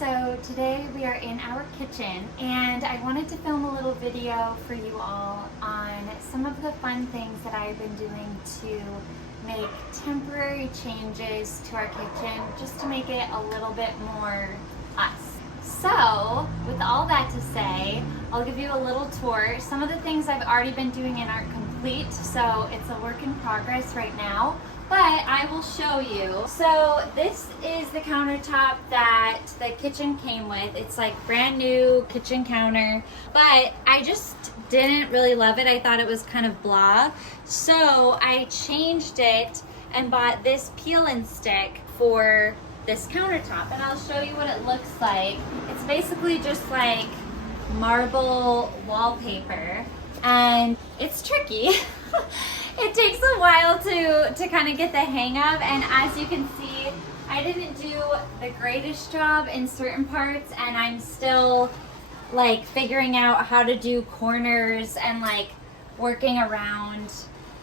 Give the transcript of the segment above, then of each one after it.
So today we are in our kitchen and I wanted to film a little video for you all on some of the fun things that I've been doing to make temporary changes to our kitchen just to make it a little bit more us. So with all that to say, I'll give you a little tour. Some of the things I've already been doing and aren't complete, so it's a work in progress right now. But I will show you. So this is the countertop that the kitchen came with. It's like brand new kitchen counter, but I just didn't really love it. I thought it was kind of blah. So I changed it and bought this peel and stick for this countertop. And I'll show you what it looks like. It's basically just like marble wallpaper and it's tricky. It takes a while to kind of get the hang of, and as you can see, I didn't do the greatest job in certain parts, and I'm still like figuring out how to do corners and like working around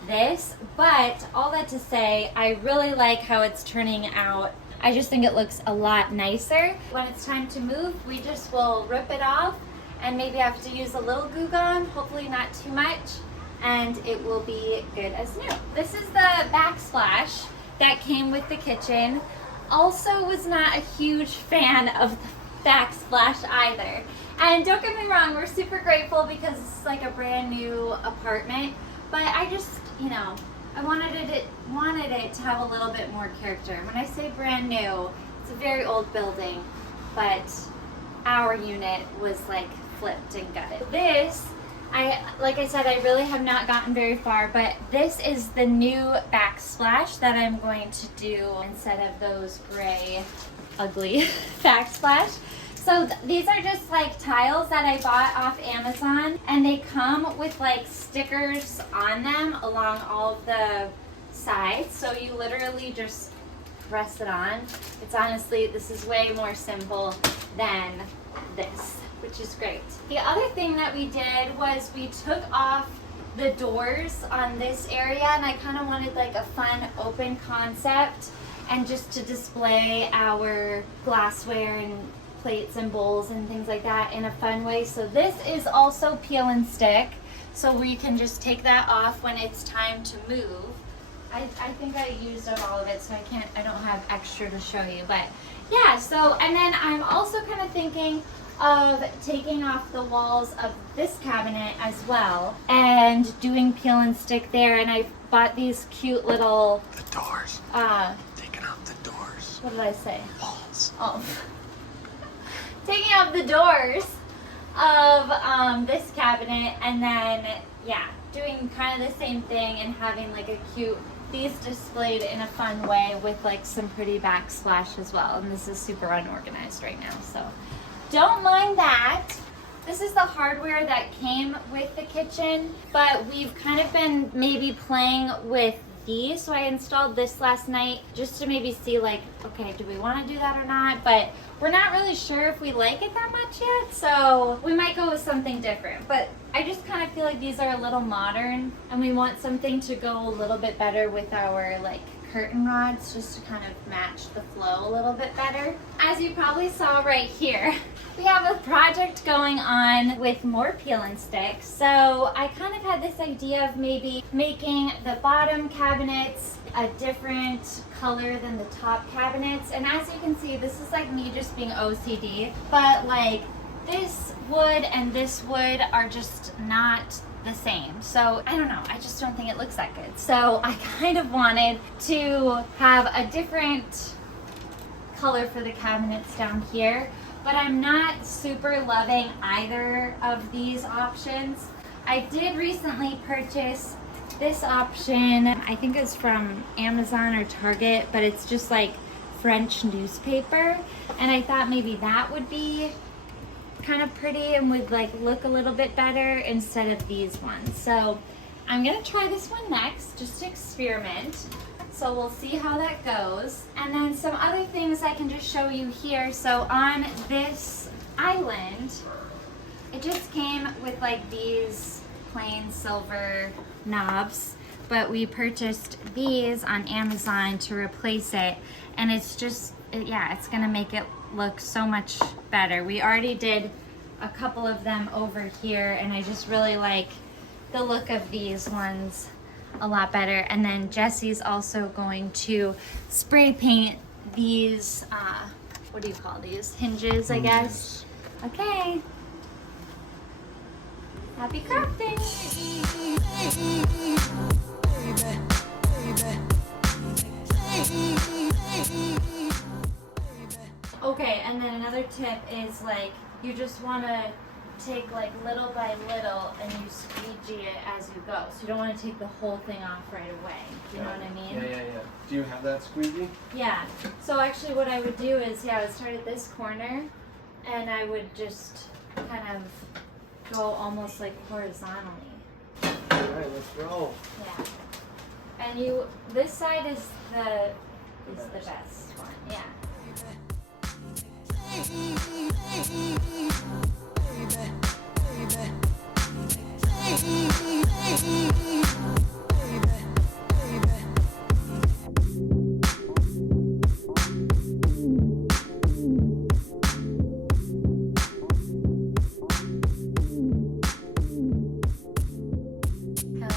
this. But all that to say, I really like how it's turning out. I just think it looks a lot nicer. When it's time to move, we just will rip it off and maybe have to use a little glue gun, hopefully not too much, and it will be good as new. This is the Backsplash that came with the kitchen. Also was not a huge fan of the Backsplash either. And don't get me wrong, we're super grateful because it's like a brand new apartment, but I just, you know, I wanted it to have a little bit more character. When I say brand new, it's a very old building, but our unit was like flipped and gutted. This, like I said, I really have not gotten very far, but this is the new Backsplash that I'm going to do instead of those gray, ugly Backsplash. So these are just like tiles that I bought off Amazon, and they come with like stickers on them along all of the sides. So you literally just press it on. It's honestly, this is way more simple than this, which is great. The other thing that we did was we took off the doors on this area, and I kind of wanted like a fun open concept and just to display our glassware and plates and bowls and things like that in a fun way. So this is also peel and stick, so we can just take that off when it's time to move. I think I used up all of it, so I don't have extra to show you, but yeah. So, and then I'm also kind of thinking of taking off the walls of this cabinet as well and doing peel and stick there. And I bought these cute little doors. Taking off the doors. What did I say? Walls. Oh. Taking off the doors of this cabinet, and then yeah, doing kind of the same thing and having like a cute, these displayed in a fun way with like some pretty backsplash as well. And this is super unorganized right now, so don't mind that. This is the hardware that came with the kitchen, but we've kind of been maybe playing with these. So I installed this last night just to maybe see like, okay, do we want to do that or not? But we're not really sure if we like it that much yet, so we might go with something different. But I just kind of feel like these are a little modern, and we want something to go a little bit better with our like curtain rods, just to kind of match the flow a little bit better. As you probably saw right here, we have a project going on with more peel and stick. So I kind of had this idea of maybe making the bottom cabinets a different color than the top cabinets. And as you can see, this is like me just being OCD, but like this wood and this wood are just not the same. So I don't know, I just don't think it looks that good. So I kind of wanted to have a different color for the cabinets down here, but I'm not super loving either of these options. I did recently purchase this option. I think it's from Amazon or Target, but it's just like French newspaper, and I thought maybe that would be kind of pretty and would like look a little bit better instead of these ones. So I'm gonna try this one next, just to experiment. So we'll see how that goes. And then some other things I can just show you here. So on this island, it just came with like these plain silver knobs, but we purchased these on Amazon to replace it, and it's just, yeah, it's gonna make it look so much better. We already did a couple of them over here, and I just really like the look of these ones a lot better. And then Jesse's also going to spray paint these, what do you call these? Hinges, I guess. Okay. Happy crafting! Okay, and then another tip is like, you just want to take like little by little and you squeegee it as you go. So you don't want to take the whole thing off right away. Do you know what I mean? Yeah. Do you have that squeegee? Yeah. So actually what I would do is, I would start at this corner and I would just kind of go almost like horizontally. Alright, let's go. Yeah. And this side is the best one. Yeah.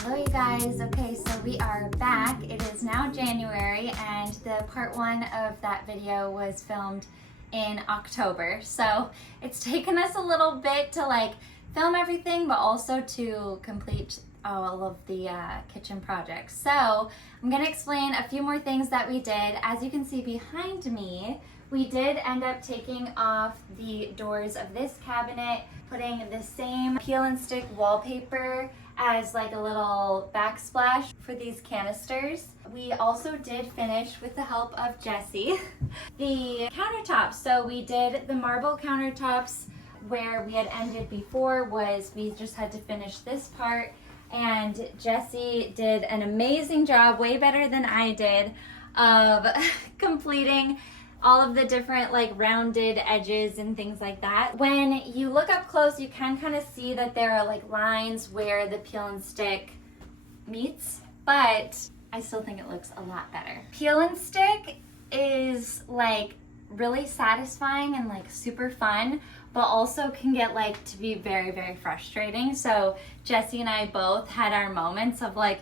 Hello you guys. Okay, so we are back. It is now January and the part 1 of that video was filmed in October. So it's taken us a little bit to like film everything, but also to complete all of the kitchen projects. So I'm gonna explain a few more things that we did. As you can see behind me, we did end up taking off the doors of this cabinet, putting the same peel and stick wallpaper as like a little backsplash for these canisters. We also did finish, with the help of Jesse, the countertops. So we did the marble countertops. Where we had ended before was we just had to finish this part, and Jesse did an amazing job, way better than I did, of completing all of the different like rounded edges and things like that. When you look up close, you can kind of see that there are like lines where the peel and stick meets, but I still think it looks a lot better. Peel and stick is like really satisfying and like super fun, but also can get like to be very, very frustrating. So Jesse and I both had our moments of like,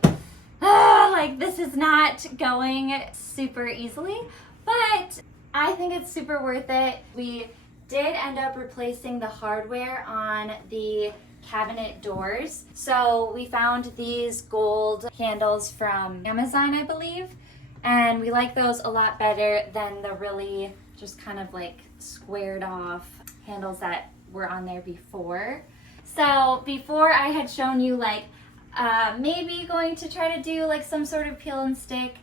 like this is not going super easily, but I think it's super worth it. We did end up replacing the hardware on the cabinet doors. So we found these gold handles from Amazon, I believe, and we like those a lot better than the really just kind of like squared off handles that were on there before. So before I had shown you like maybe going to try to do like some sort of peel and stick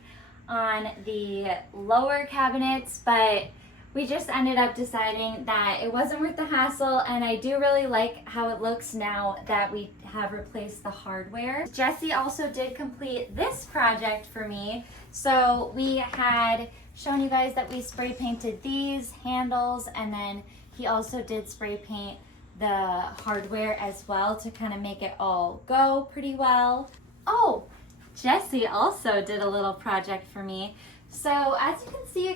on the lower cabinets, but we just ended up deciding that it wasn't worth the hassle, and I do really like how it looks now that we have replaced the hardware. Jesse also did complete this project for me. So we had shown you guys that we spray painted these handles, and then he also did spray paint the hardware as well to kind of make it all go pretty well. Oh, Jesse also did a little project for me. So as you can see,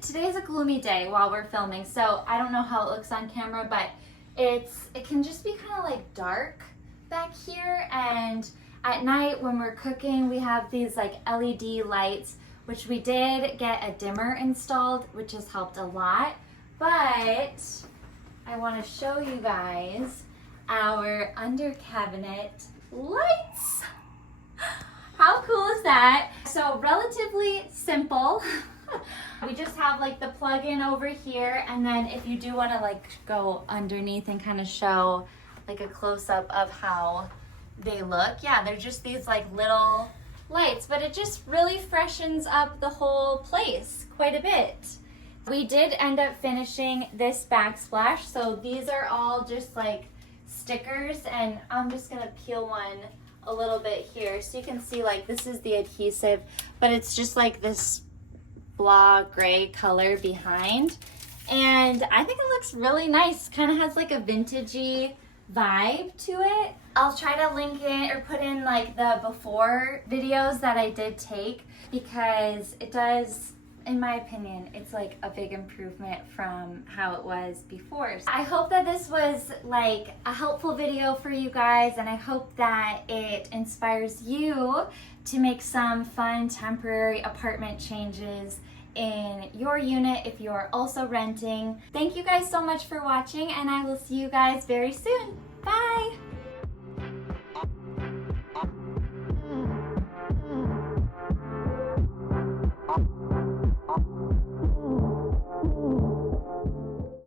today's a gloomy day while we're filming, so I don't know how it looks on camera, but it can just be kind of like dark back here, and at night when we're cooking, we have these like LED lights, which we did get a dimmer installed, which has helped a lot, but I want to show you guys our under cabinet lights. How cool is that? So relatively simple. We just have like the plug-in over here, and then if you do want to like go underneath and kind of show like a close-up of how they look, yeah, they're just these like little lights, but it just really freshens up the whole place quite a bit. We did end up finishing this backsplash, so these are all just like stickers, and I'm just gonna peel one a little bit here so you can see like this is the adhesive, but it's just like this blah gray color behind, and I think it looks really nice. Kind of has like a vintagey vibe to it. I'll try to link in or put in like the before videos that I did take, because it does in my opinion, it's like a big improvement from how it was before. I hope that this was like a helpful video for you guys, and I hope that it inspires you to make some fun temporary apartment changes in your unit if you're also renting. Thank you guys so much for watching, and I will see you guys very soon. Bye!